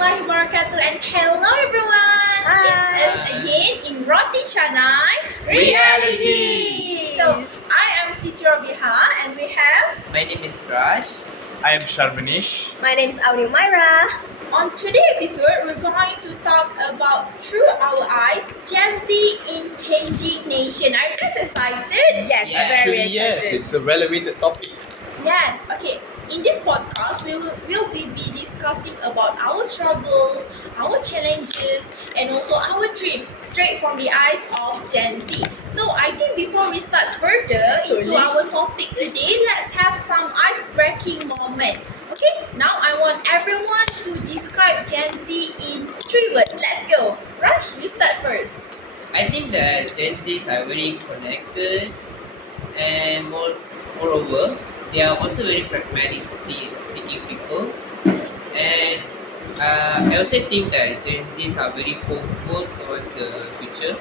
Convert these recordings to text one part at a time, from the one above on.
warahmatullahi wabarakatuh and hello everyone! Hi. It's us again in Roti Canai Reality. So, I am Siti Robiha and we have My name is Raj. I am Sharvanish. My name is Audio Myra. on today's episode we're going to talk about through our eyes Gen Z in changing nation. Are you guys excited? Yes, Yeah. very Actually, yes, excited. it's a relevant topic. Yes, okay. In this podcast, we will be discussing about our struggles, our challenges, and also our dream straight from the eyes of Gen Z. So I think before we start further into Absolutely. our topic today, let's have some ice-breaking moment. Okay, now I want everyone to describe Gen Z in 3 words. Let's go. Raj, you start first. I think that Gen Zs are very connected and moreover, they are also very pragmatic thinking people. And I also think that Gen Zs are very hopeful towards the future.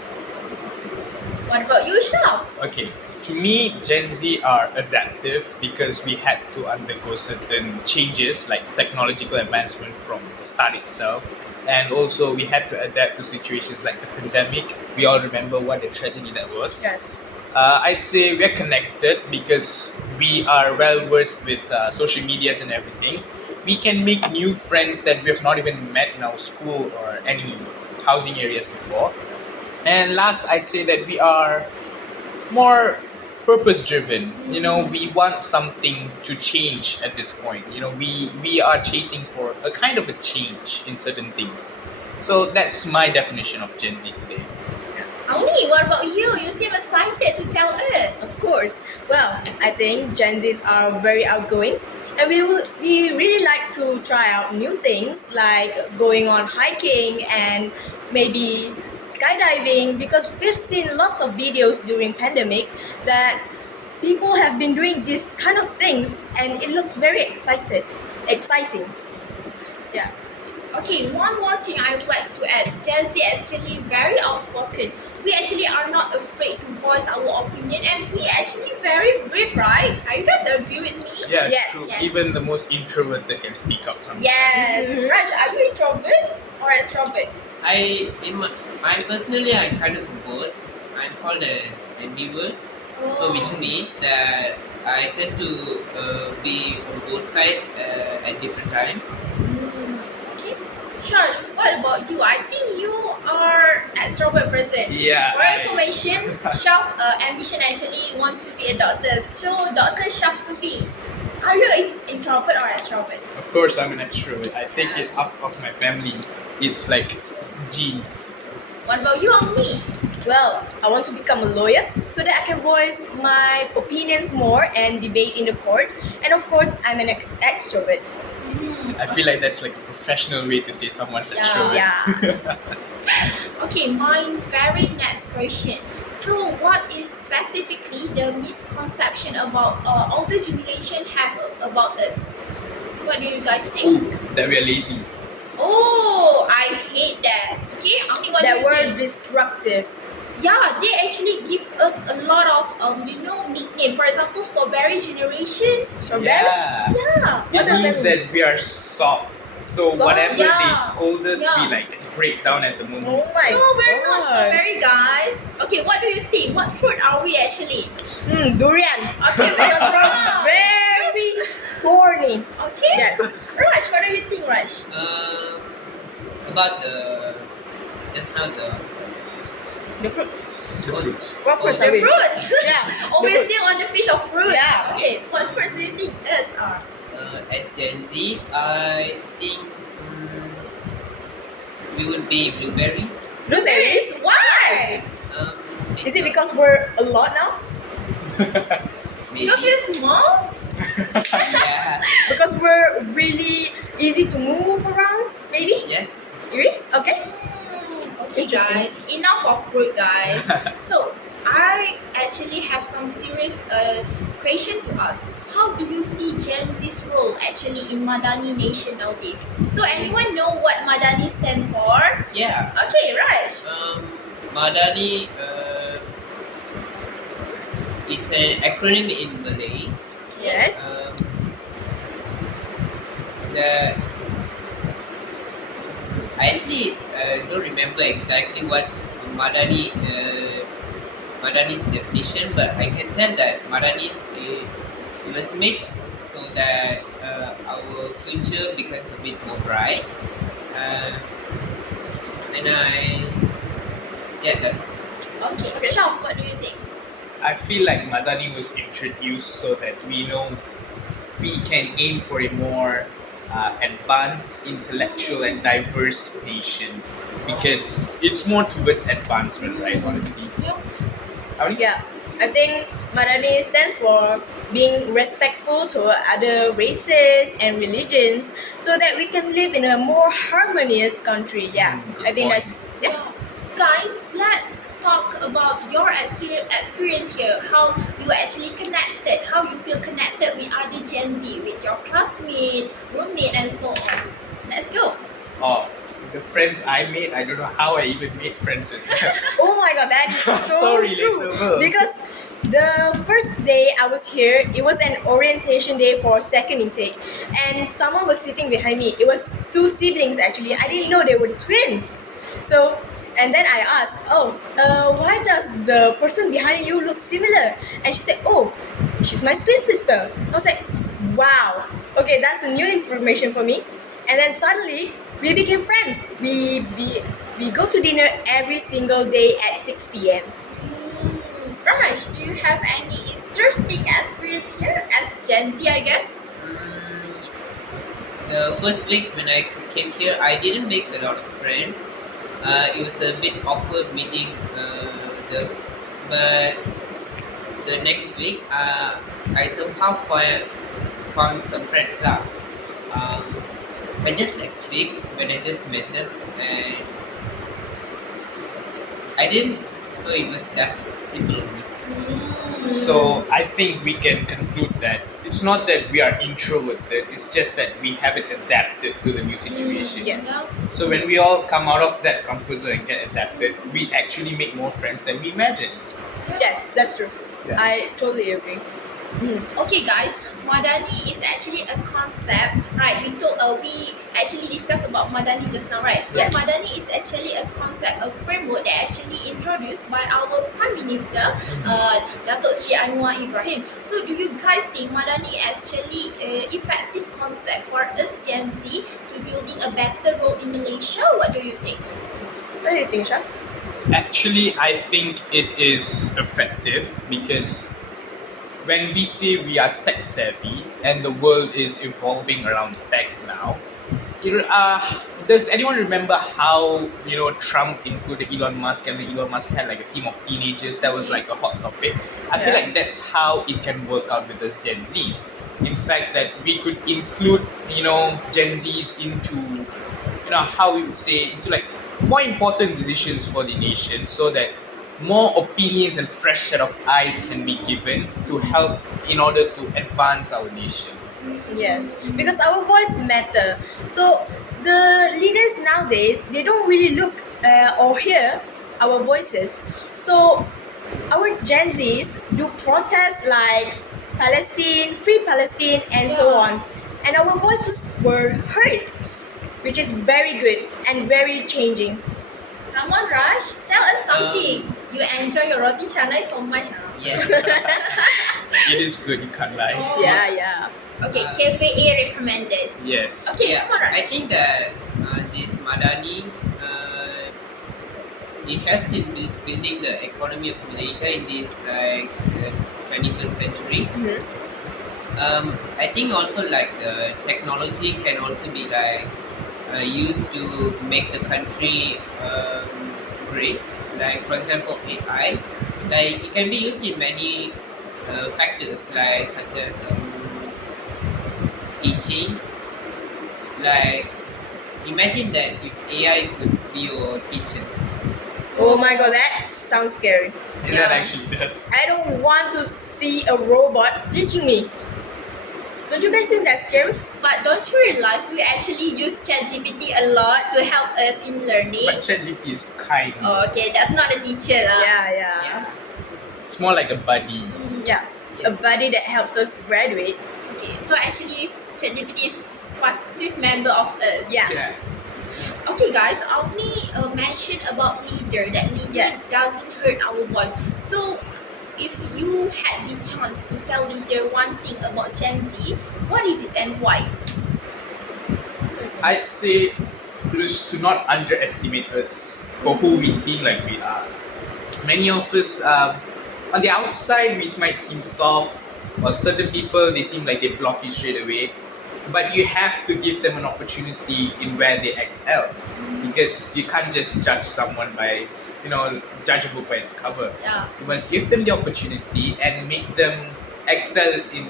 What about you, Shaf? Okay, to me, Gen Z are adaptive because we had to undergo certain changes like technological advancement from the start itself. And also, we had to adapt to situations like the pandemic. We all remember what a tragedy that was. Yes. I'd say we're connected because we are well versed with social medias and everything. We can make new friends that we have not even met in our school or any housing areas before. And last, I'd say that we are more purpose driven. You know, we want something to change at this point. You know, we are chasing for a kind of a change in certain things. So that's my definition of Gen Z today. Auni, what about you? You seem excited to tell us. Of course. Well, I think Gen Zs are very outgoing, and we really like to try out new things like going on hiking and maybe skydiving because we've seen lots of videos during pandemic that people have been doing this kind of things and it looks very exciting. Yeah. Okay, one more thing I would like to add. Gen Z actually very outspoken. We actually are not afraid to voice our opinion and we actually very brave, right? Are you guys agree with me? Yeah, it's Yes. true. Yes. Even the most introverted can speak out sometimes. Yes. Mhm. Raj, are you introvert or extrovert? I personally, I'm kind of both. I'm called an ambivert, so which means that I tend to be on both sides at different times. Okay. Charles, what about you? I think you are extrovert person. Yeah, For information, Shaf ambition actually want to be a doctor. So Dr. Shaf to be. Are you introvert or extrovert? Of course, I'm an extrovert. I think it's up of my family. It's like genes. What about you, Auni? Well, I want to become a lawyer so that I can voice my opinions more and debate in the court. And of course, I'm an extrovert. I feel like that's like a professional way to say someone's Yeah. extrovert. Yeah. Okay, my very next question. So, what is specifically the misconception about older generation have about us? What do you guys think? Oh, that we are lazy. Oh, I hate that. Okay, Auni, what do That you were think? destructive. Yeah, they actually give us a lot of nickname. For example, strawberry generation. Strawberry? Yeah. Yeah. It What does means that mean? that we are soft. So Soft? whatever Yeah. they scold us, Yeah. we like break down at the moment. Oh my No, we're not God. strawberry guys. Okay, what do you think? What fruit are we actually? Durian. Okay, we're wrong. Very thorny. Okay. Yes. Raj, what do you think, Raj? About the just now The fruits. The fruits. What fruits The are we? fruits. Yeah. Oh, the we're fruits. still on the fish of fruit. Yeah. Okay. What fruits do you think us are? as Gen Zs, I think we would be blueberries. Blueberries. Why? Um, Is it because we're a lot now? maybe, Because we're small. yeah, Because we're really easy to move around? Maybe? yes. Really? Okay. Okay, Interesting. guys. Enough of fruit, guys. So I actually have some serious question to ask. How do you see Gen Z's role actually in Madani Nation nowadays? So anyone know what Madani stand for? Yeah. Okay, Raj. Madani it's an acronym in Malay. Yes. The I actually don't remember exactly what Madani Madani's definition, but I can tell that Madani's it was made so that our future becomes a bit more bright. Uh, and that's Okay, Okay. Shaw, what do you think? I feel like Madani was introduced so that we know we can aim for a more advanced, intellectual, and diverse nation because it's more towards advancement, right? Honestly, Yeah. how do you- Yeah, I think Madani stands for being respectful to other races and religions so that we can live in a more harmonious country. Yeah, Good I think point. that's yeah. Guys, let's talk about your experience here. How you actually connected, how you feel connected with other Gen Z, with your classmate, roommate, and so on. Let's go. Oh, the friends I made, I don't know how I even made friends with them. Oh my god, that is so Sorry, true. relatable. Because the first day I was here, it was an orientation day for second intake, and someone was sitting behind me. It was two siblings actually. I didn't know they were twins. So, and then I asked, "Oh, why does the person behind you look similar?" And she said, "Oh, she's my twin sister." I was like, "Wow, okay, that's a new information for me." And then suddenly we became friends. We go to dinner every single day at 6 p.m. Raj, do you have any interesting experience here as Gen Z, I guess? mm, the first week when I came here. I didn't make a lot of friends. It was a bit awkward meeting but the next week I somehow found some friends lah. Um, I just like clicked when I just met them, and I didn't know it was that simple. So I think we can conclude that it's not that we are introverted, it's just that we haven't adapted to the new situation. Yes. So when we all come out of that comfort zone and get adapted, we actually make more friends than we imagined. Yes, that's true. Yeah. I totally agree. Okay, guys, Madani is actually a concept, right? We actually discussed about Madani just now, right? So Yes. Madani is actually a concept, a framework that actually introduced by our Prime Minister, Datuk Sri Anwar Ibrahim. So do you guys think Madani actually effective concept for us Gen Z to building a better role in Malaysia? What do you think? What do you think, Shaf? Actually, I think it is effective because when we say we are tech savvy and the world is evolving around tech now, does anyone remember how Trump included Elon Musk and then Elon Musk had like a team of teenagers that was like a hot topic? I feel Yeah. like that's how it can work out with us Gen Zs. In fact, that we could include Gen Zs into how we would say into like more important decisions for the nation so that more opinions and fresh set of eyes can be given to help in order to advance our nation. Yes, because our voice matter. So the leaders nowadays they don't really look or hear our voices. So our Gen Zs do protests like Palestine, free Palestine, and so Yeah. on, and our voices were heard, which is very good and very changing. Come on, Raj, tell us something. You enjoy your roti canai so much now. Yeah. It is good, you can't lie. Oh. Yeah, yeah. Okay, Cafe A recommended. Yes. Okay, Yeah, come on, Raj. I think that this Madani it helps in building the economy of Malaysia in this 21st century. I think also like the technology can also be like used to make the country great. Like for example, AI, like it can be used in many factors, like such as teaching. Like imagine that if AI could be your teacher. Oh my god, that sounds scary. And Yeah. that actually does. I don't want to see a robot teaching me. Don't you guys think that's scary? But don't you realize we actually use ChatGPT a lot to help us in learning? But ChatGPT is kind. Oh, okay, that's not a teacher. lah. Yeah. It's more like a buddy. Yeah. A buddy that helps us graduate. Okay, so actually ChatGPT is fifth member of us. Yeah. Yeah. Okay, guys, I only mentioned about leader. That leader Yes. doesn't hurt our voice. So, if you had the chance to tell leader one thing about Gen Z, what is it and why? I'd say is to not underestimate us for who we seem like we are. Many of us, on the outside, we might seem soft, or certain people, they seem like they block you straight away. But you have to give them an opportunity in where they excel, because you can't just judge someone by, judge a book by its cover. Yeah. You must give them the opportunity and make them excel in,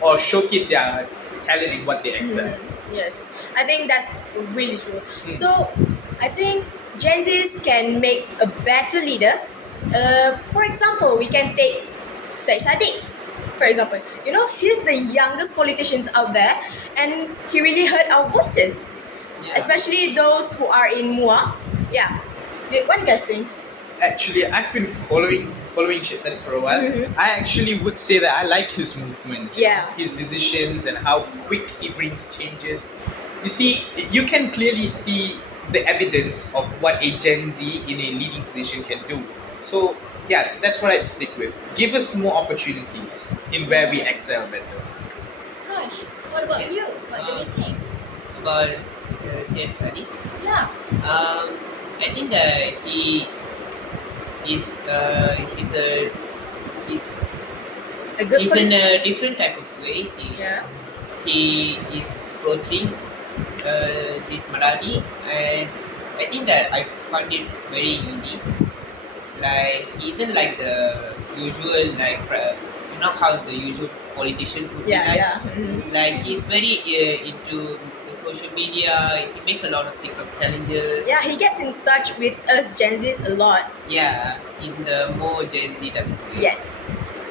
or showcase their talent in what they excel. Yes, I think that's really true. So, I think Gen Zs can make a better leader. For example, we can take Syed Sadiq. For example, he's the youngest politicians out there, and he really heard our voices, Yeah. especially those who are in MUA. Yeah. What do you guys think? Actually, I've been following Shit Sadiq for a while. I actually would say that I like his movements, Yeah. his decisions, and how quick he brings changes. You see, you can clearly see the evidence of what a Gen Z in a leading position can do. So, yeah, that's what I'd stick with. Give us more opportunities in where we excel better. Gosh, what about you? What do you think? About Syed Sadiq, Yeah. I think that he's A good he's in politician. a different type of way. Yeah. He is approaching this Madani, and I think that I find it very unique. Like he isn't like the usual how the usual politicians would Yeah. be like. Yeah. Mhm. Like he's very into the social media. He makes a lot of TikTok challenges. Yeah, he gets in touch with us Gen Zs a lot. Yeah, in the more Gen Z type of way. Yes,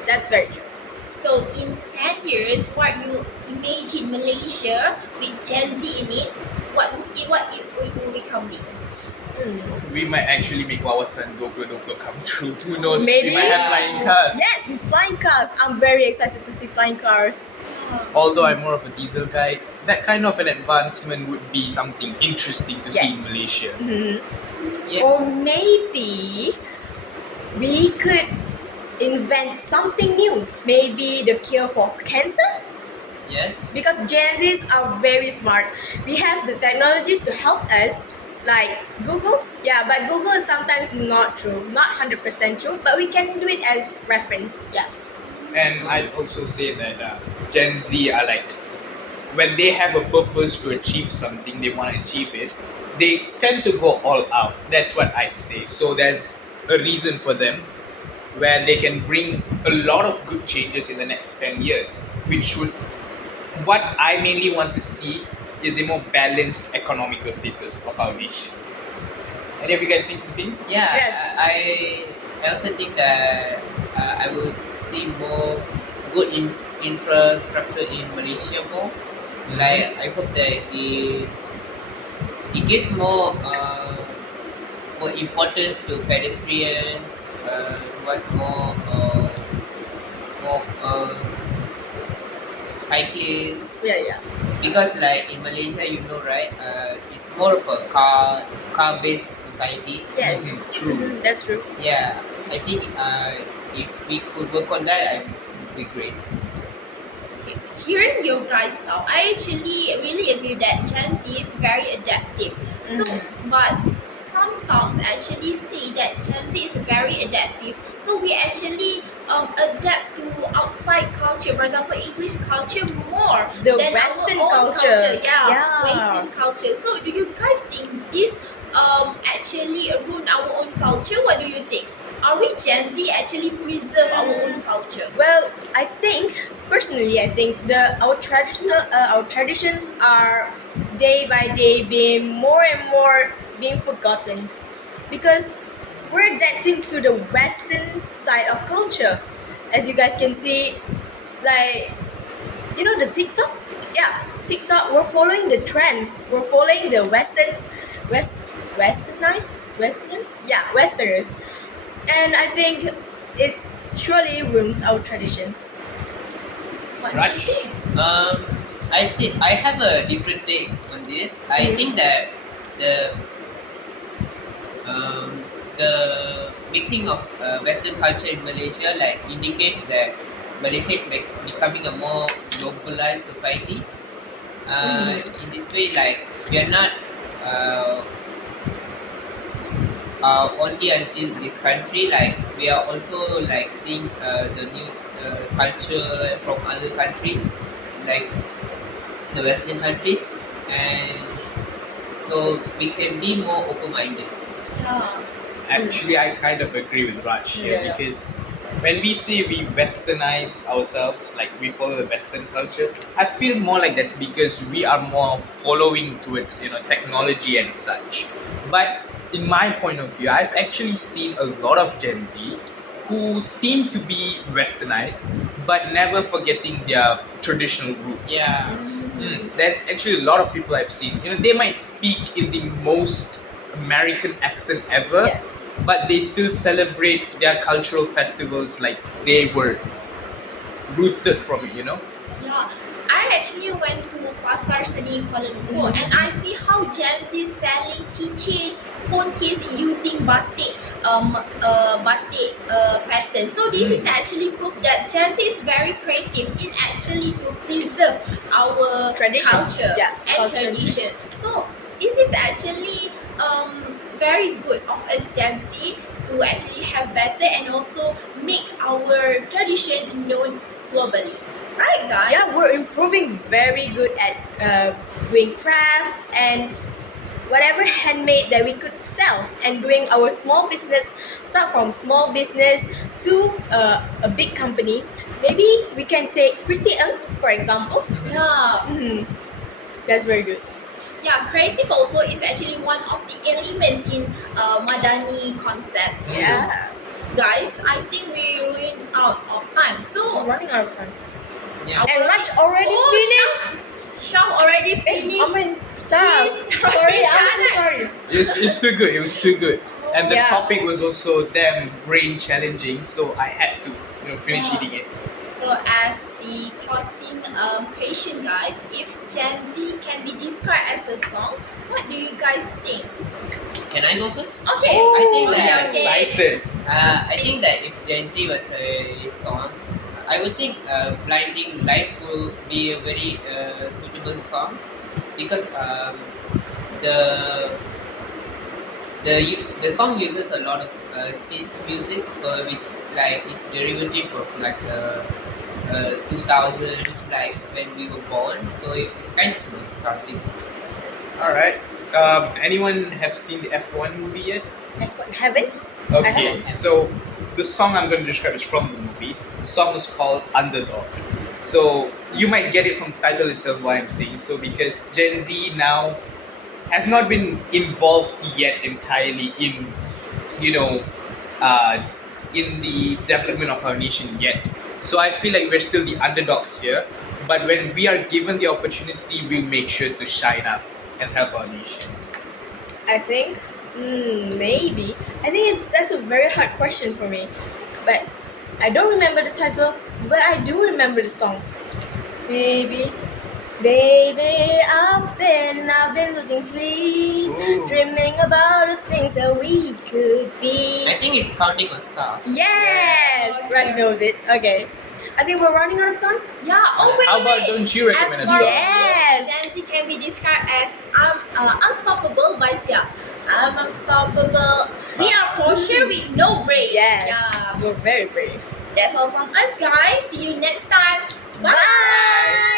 that's very true. So in 10 years, what you imagine Malaysia with Gen Z in it, what it will become be? We might actually make Wawasan Goglo come true. Who knows? Maybe. We might have flying cars. Yes, flying cars. I'm very excited to see flying cars. Although I'm more of a diesel guy, that kind of an advancement would be something interesting to see in Yes. Malaysia. Yeah. Or maybe we could invent something new. Maybe the cure for cancer? Yes. Because Gen Zs are very smart. We have the technologies to help us, like Google. Yeah, but Google is sometimes not true, not 100% true, but we can do it as reference. Yeah. And I'd also say that Gen Z are like, when they have a purpose to achieve something, they want to achieve it, they tend to go all out. That's what I'd say. So there's a reason for them where they can bring a lot of good changes in the next 10 years, which would, what I mainly want to see is a more balanced economical status of our nation. Any of you guys think the same? Yeah. Yes. I also think that I would see more good infrastructure in Malaysia more. Like I hope that it gives more importance to pedestrians. Was more cyclists, Yeah. because like in Malaysia, right, it's more of a car based society. Yes. True. That's true. Yeah, I think if we could work on that, it would be great. Okay. Hearing you guys talk, I actually really agree that Gen Z is very adaptive. So, but some talks actually say that Gen Z is very adaptive. So we actually adapt to outside culture. For example, English culture more The than Western our own culture. Yeah, Yeah. Western culture. So do you guys think this actually ruin our own culture? What do you think? Are we Gen Z actually preserve our own culture? Well, I think personally, our traditions are day by day being more and more being forgotten, because we're adapting to the Western side of culture. As you guys can see, like the TikTok, yeah, TikTok. We're following the trends. We're following the Westerners, yeah, Westerners. And I think it surely ruins our traditions. What Right. do you think? I think I have a different take on this. I think that the the mixing of Western culture in Malaysia like indicates that Malaysia is becoming a more globalized society. In this way, like we are not uh, only until this country. Like we are also like seeing the news culture from other countries, like the Western countries, and so we can be more open-minded. Yeah. Actually, I kind of agree with Raj here Yeah. because when we say we westernize ourselves, like we follow the Western culture, I feel more like that's because we are more following towards technology and such. But in my point of view, I've actually seen a lot of Gen Z who seem to be westernized, but never forgetting their traditional roots. Yeah. There's actually a lot of people I've seen. They might speak in the most American accent ever, Yes. but they still celebrate their cultural festivals like they were rooted from it. Yeah, I actually went to Pasar Seni in Kuala Lumpur and I see how Gen Z is selling keychain, phone case using batik pattern. So this is actually proof that Gen Z is very creative in actually to preserve our Traditions. culture Yeah, and culture and traditions. So this is actually very good of us Gen Z to actually have better and also make our tradition known globally. Right, guys? Yeah, we're improving very good at doing crafts and whatever handmade that we could sell and doing our small business, start from small business to a big company. Maybe we can take Christy Ng for example. Yeah. That's very good. Yeah, creative also is actually one of the elements in Madani concept. Yeah. So, guys, I think we ran out of time. We're So, running out of time. Yeah. And lunch already finished. Sham already finished. I mean, sorry. Please. Sorry, I'm so sorry. It's too good. It was too good, and the Yeah. topic was also damn brain challenging. So I had to finish Yeah. eating it. So, as the closing question, guys, if Gen Z can be described as a song, what do you guys think? Can I go first? Okay. I think okay, that okay. Excited. I think that if Gen Z was a song, I would think Blinding Lights will be a very suitable song because the the song uses a lot of synth music, so which like is derivative of like the 2000s, like when we were born. So it's kind of nostalgic. All right. Anyone have seen the F1 movie yet? Haven't? I Okay, haven't. so the song I'm going to describe is from the movie. The song is called Underdog. So you might get it from title itself why I'm saying so because Gen Z now has not been involved yet entirely in you know uh, in the development of our nation yet. So I feel like we're still the underdogs here. But when we are given the opportunity, we'll make sure to shine up and help our nation. I think maybe. I think that's a very hard question for me, but I don't remember the title. But I do remember the song. Maybe, baby, I've been losing sleep, Ooh. dreaming about the things that we could be. I think it's Counting on Stars. Yes, Yeah. Raj knows it. Okay, I think we're running out of time. Yeah. Oh wait. How about wait. don't you recommend a As song? for Yes. Gen Z can be described as Unstoppable by Sia. I'm unstoppable. We are Porsche with no brakes. Yes, Yeah. we're very brave. That's all from us, guys. See you next time. Bye. Bye.